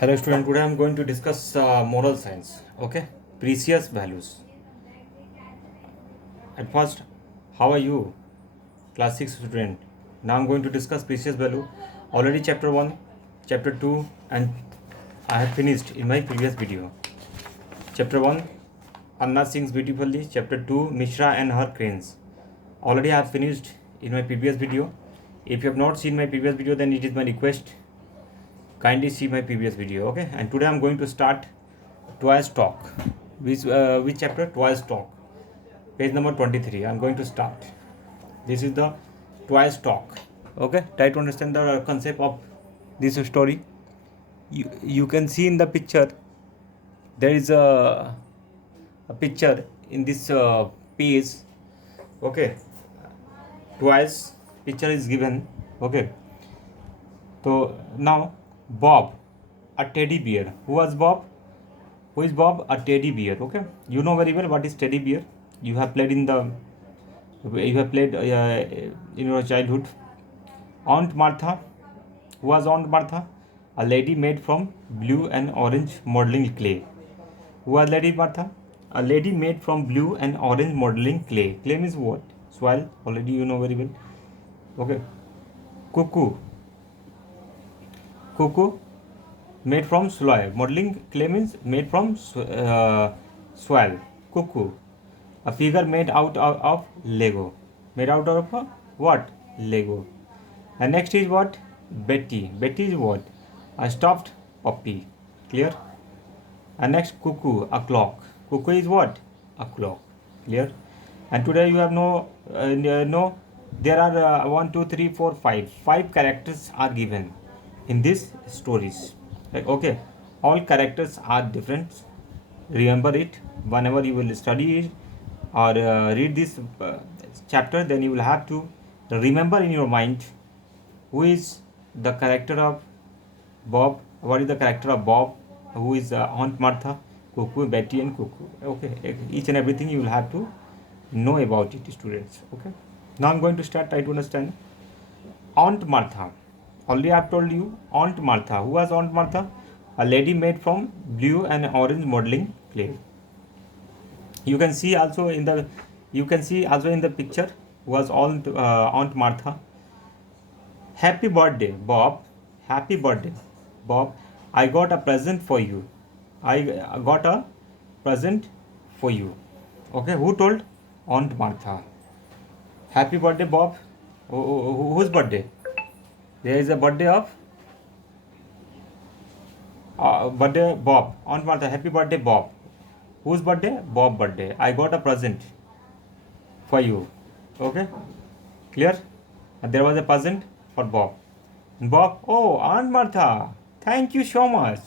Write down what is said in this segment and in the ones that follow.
Hello student, today I am going to discuss moral science. Okay, precious values. At first, how are you? Class 6 student. Now I am going to discuss precious value. Already chapter 1, chapter 2 and I have finished in my previous video. Chapter 1, Anna sings beautifully. Chapter 2, Mishra and her cranes. Already I have finished in my previous video. If you have not seen my previous video, then it is my request, kindly see my previous video. Okay, and today I'm going to start twice talk. Which chapter? Twice talk, page number 23. I'm going to start. This is the twice talk. Okay, try to understand the concept of this story. You can see in the picture, there is a picture in this page. Okay, twice picture is given. Okay, so now Bob, a teddy bear. Who was Bob? Who is Bob? A teddy bear. Okay, you know very well what is teddy bear. You have played in your childhood. Aunt Martha. Who was Aunt Martha? A lady made from blue and orange modeling clay. Who was Lady Martha? A lady made from blue and orange modeling clay. Clay means what? Soil. Already you know very well. Okay. Cuckoo. Cuckoo made from soil. Modeling clay means made from soil. Cuckoo. A figure made out of Lego. Made out of what? Lego. And next is what? Betty. Betty is what? A stuffed puppy. Clear? And next, cuckoo. A clock. Cuckoo is what? A clock. Clear? And today you have no. There are 1, 2, 3, 4, 5. 5 characters are given in these stories. Okay, all characters are different. Remember it whenever you will study it or read this chapter, then you will have to remember in your mind who is the character of Bob, what is the character of Bob, who is Aunt Martha, Cuckoo, Betty and Cuckoo. Okay, each and everything you will have to know about it, students. Okay, now I'm going to start, try to understand. Aunt Martha. Already I've told you Aunt Martha. Who was Aunt Martha? A lady made from blue and orange modeling clay. You can see also in the picture was Aunt Martha. Happy birthday, Bob. Happy birthday, Bob. I got a present for you. I got a present for you. Okay, who told? Aunt Martha. Happy birthday, Bob. Whose birthday? There is a birthday Bob. Aunt Martha, happy birthday, Bob. Whose birthday? Bob birthday. I got a present for you. Okay, clear? And there was a present for Bob. Bob, oh, Aunt Martha, thank you so much.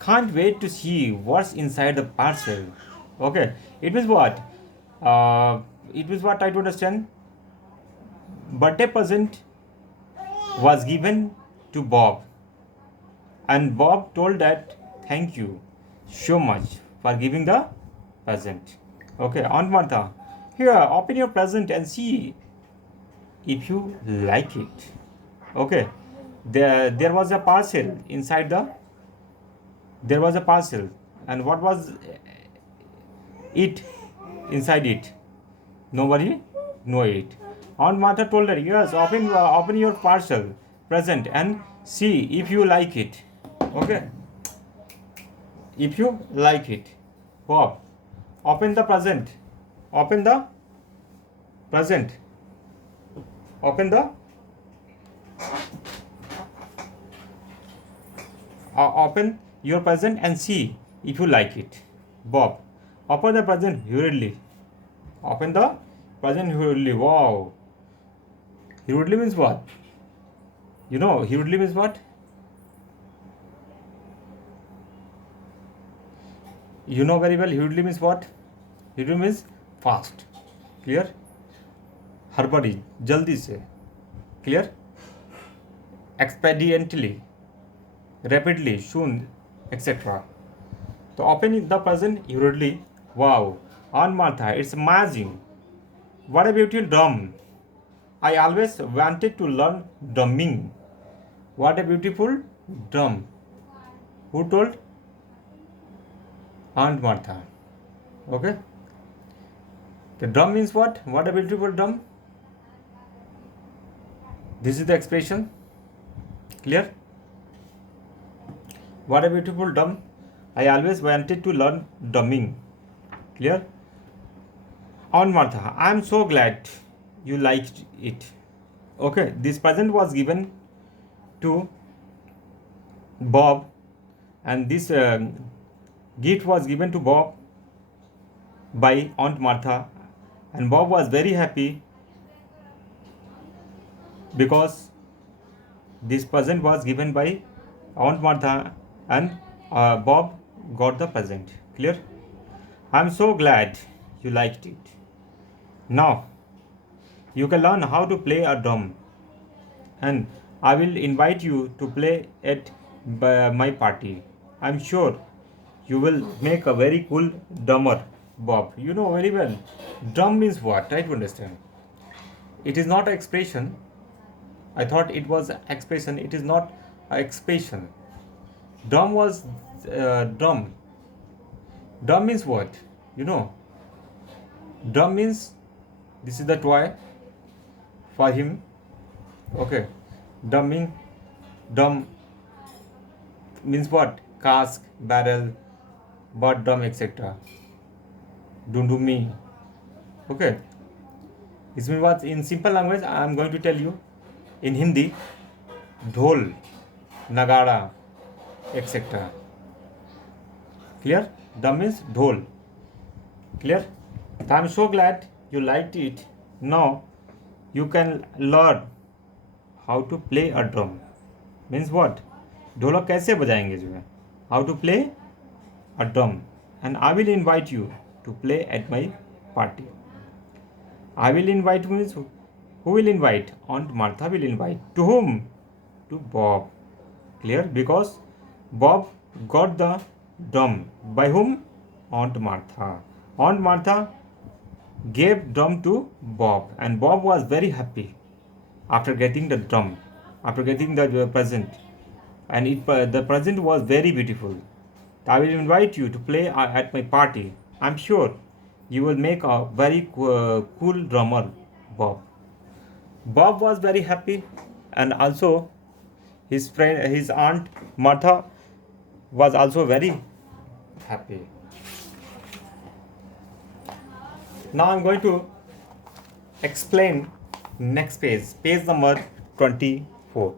Can't wait to see what's inside the parcel. Okay, it means what? It means what I don't understand. Birthday present was given to Bob, and Bob told that thank you so much for giving the present. Okay, Aunt Martha, here, open your present and see if you like it. Okay, there was a parcel inside the. There was a parcel, and what was it inside it? Nobody know it. Aunt Martha told her, yes, open your parcel present and see if you like it. Okay, if you like it. Bob, open the present. Open the present. Open the open your present and see if you like it. Bob, open the present hurriedly. Open the present hurriedly. Wow. Hurriedly means what? You know, hurriedly means what? You know very well, hurriedly means what? Hurriedly means fast. Clear? हड़बड़ी, जल्दी से. Clear? Expediently, rapidly, soon, etc. So open the present hurriedly. Wow, Aunt Martha, it's amazing. What a beautiful drum. I always wanted to learn drumming. What a beautiful drum. Who told? Aunt Martha. Okay. The drum means what? What a beautiful drum. This is the expression. Clear? What a beautiful drum. I always wanted to learn drumming. Clear? Aunt Martha, I am so glad you liked it. Okay, this present was given to Bob, and this gift was given to Bob by Aunt Martha, and Bob was very happy because this present was given by Aunt Martha, and Bob got the present. Clear? I'm so glad you liked it. Now you can learn how to play a drum, and I will invite you to play at my party. I'm sure you will make a very cool drummer, Bob. You know very well. Drum means what? Try to understand. It is not an expression. I thought it was an expression. It is not an expression. Drum was drum. Drum means what? You know. Drum means this is the toy for him. Okay. Drum means what? Cask, barrel, bird drum, etc. Dundumi. Okay. This means what? In simple language, I am going to tell you. In Hindi, dhol, nagara, etc. Clear? Drum means dhol. Clear? I am so glad you liked it. Now you can learn how to play a drum. Means what? ढोलक कैसे बजाएंगे जो है? How to play a drum. And I will invite you to play at my party. I will invite means who will invite? Aunt Martha will invite. To whom? To Bob. Clear? Because Bob got the drum. By whom? Aunt Martha. Aunt Martha gave drum to Bob, and Bob was very happy after getting the drum, after getting the present, and the present was very beautiful. I will invite you to play at my party. I'm sure you will make a very cool drummer, Bob. Bob was very happy, and also his aunt Martha was also very happy. Now I'm going to explain next page number 24.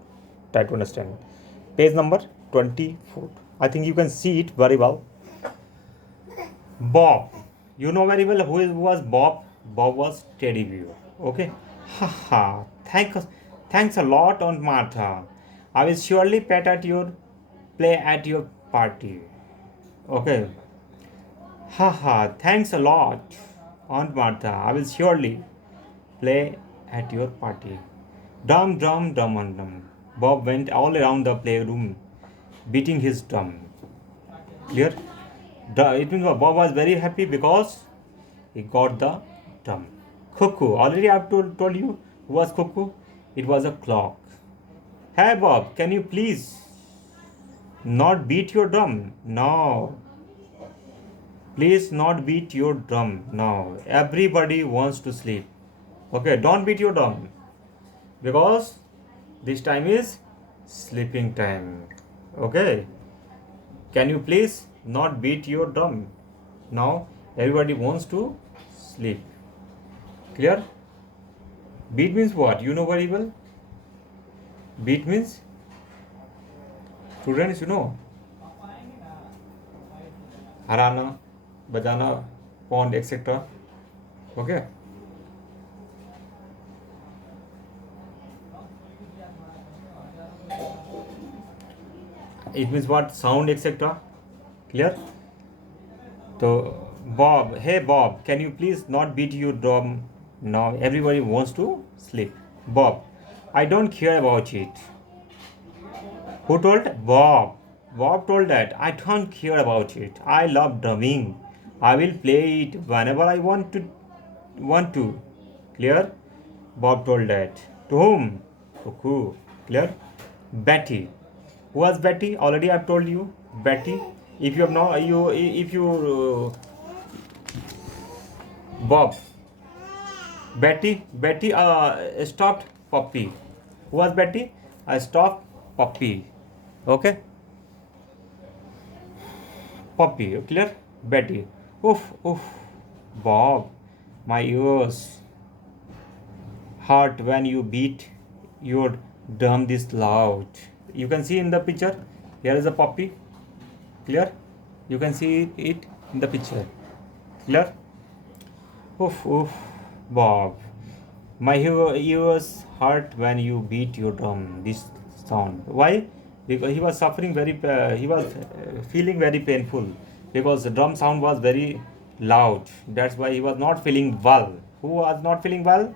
Try to understand. Page number 24. I think you can see it very well. Bob. You know very well who was Bob. Bob was Teddy Bear. Okay. Haha. Thanks a lot, Aunt Martha. I will surely play at your party. Okay. Haha. Thanks a lot, Aunt Martha. I will surely play at your party. Dum dum dum dum. Bob went all around the playroom, beating his drum. Clear? It means Bob was very happy because he got the drum. Cuckoo. Already I've told you who was cuckoo. It was a clock. Hey Bob, can you please not beat your drum? No. Please not beat your drum now. Everybody wants to sleep. Okay, don't beat your drum. Because this time is sleeping time. Okay. Can you please not beat your drum? Now everybody wants to sleep. Clear? Beat means what? You know very well. Beat means, students, you know, harana, bajana, pond, etc. Okay. It means what? Sound, etc. Clear? So Bob, hey Bob, can you please not beat your drum now? Everybody wants to sleep. Bob, I don't care about it. Who told? Bob. Bob told that I don't care about it. I love drumming. I will play it whenever I want to. Clear? Bob told that. To whom? To who? Clear? Betty. Who was Betty? Already I've told you. Betty. If you have not, if you Bob. Betty stopped puppy. Who was Betty? I stopped puppy. Okay. Puppy. Clear? Betty. Oof, oof. Bob. My ears hurt when you beat your drum this loud. You can see in the picture. Here is a puppy. Clear? You can see it in the picture. Clear? Oof, oof. Bob. My ears hurt when you beat your drum. This sound. Why? Because he was suffering he was feeling very painful because the drum sound was very loud. That's why he was not feeling well. Who was not feeling well?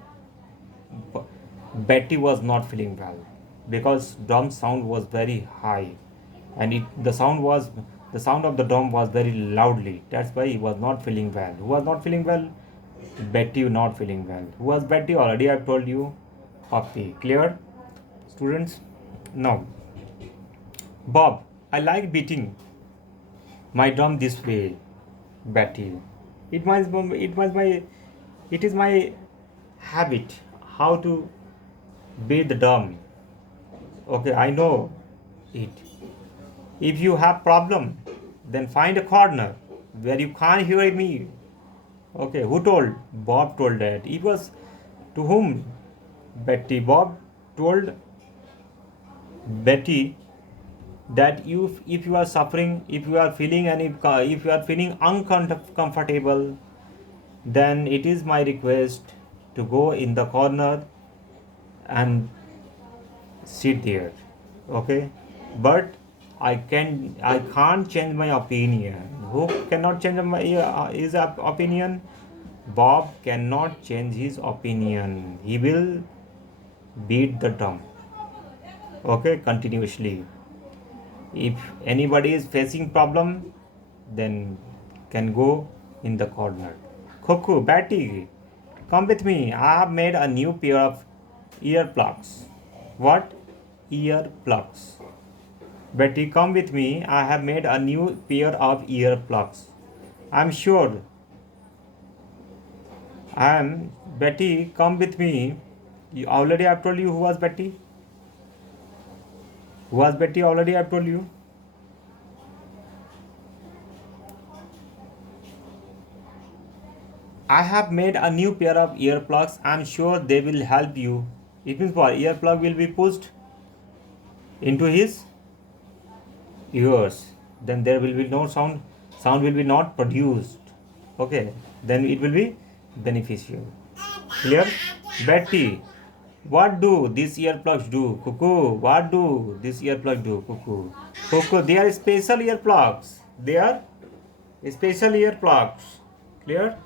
Betty was not feeling well because drum sound was very high, and the sound of the drum was very loudly. That's why he was not feeling well. Who was not feeling well? Betty not feeling well. Who was Betty? Already I've told you. Puppy. Clear, students? Now, Bob, I like beating my drum this way. Betty. It is my habit how to beat the drum. Okay, I know it. If you have problem, then find a corner where you can't hear me. Okay, who told? Bob told that. It was to whom? Betty. Bob told Betty that if you are suffering, if you are feeling if you are feeling uncomfortable, then it is my request to go in the corner and sit there. Okay, but I can't change my opinion. Who cannot change his opinion? Bob cannot change his opinion. He will beat the drum. Okay, continuously. If anybody is facing problem, then can go in the corner. Cuckoo, Betty, come with me. I have made a new pair of earplugs. What? Earplugs. Betty, come with me. I have made a new pair of earplugs. I'm sure. Betty, come with me. Already I've told you who was Betty. Who was Betty? Already I've told you. I have made a new pair of earplugs. I'm sure they will help you. It means what? Earplug will be pushed into his ears. Then there will be no sound. Sound will be not produced. Okay. Then it will be beneficial. Clear? Betty, what do these earplugs do? Cuckoo, what do these earplugs do? Cuckoo. Cuckoo, they are special earplugs. They are special earplugs. Clear?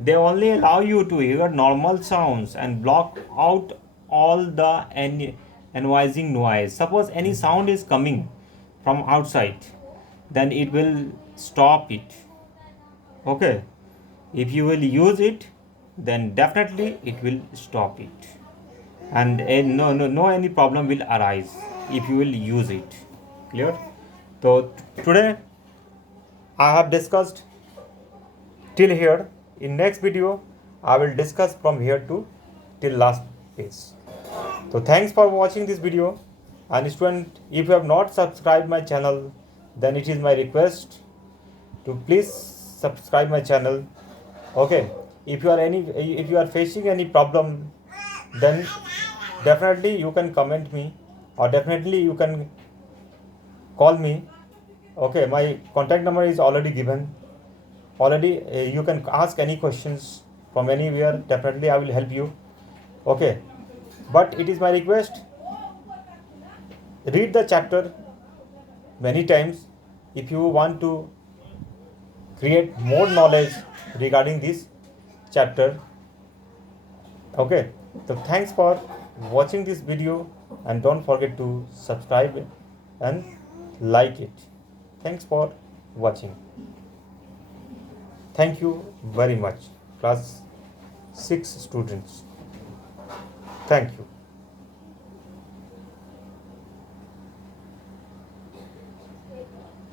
They only allow you to hear normal sounds and block out all the annoying noise. Suppose any sound is coming from outside, then it will stop it. Okay. If you will use it, then definitely it will stop it. And no any problem will arise if you will use it. Clear? So today I have discussed till here. In next video I will discuss from here to till last page. So thanks for watching this video. And student, if you have not subscribed my channel, then it is my request to please subscribe my channel. Okay, if you are facing any problem, then definitely you can comment me, or definitely you can call me. Okay, my contact number is already given. Already you can ask any questions from anywhere. Definitely I will help you. Okay, but it is my request, read the chapter many times if you want to create more knowledge regarding this chapter. Okay, so thanks for watching this video, and don't forget to subscribe and like it. Thanks for watching. Thank you very much, class 6 students. Thank you.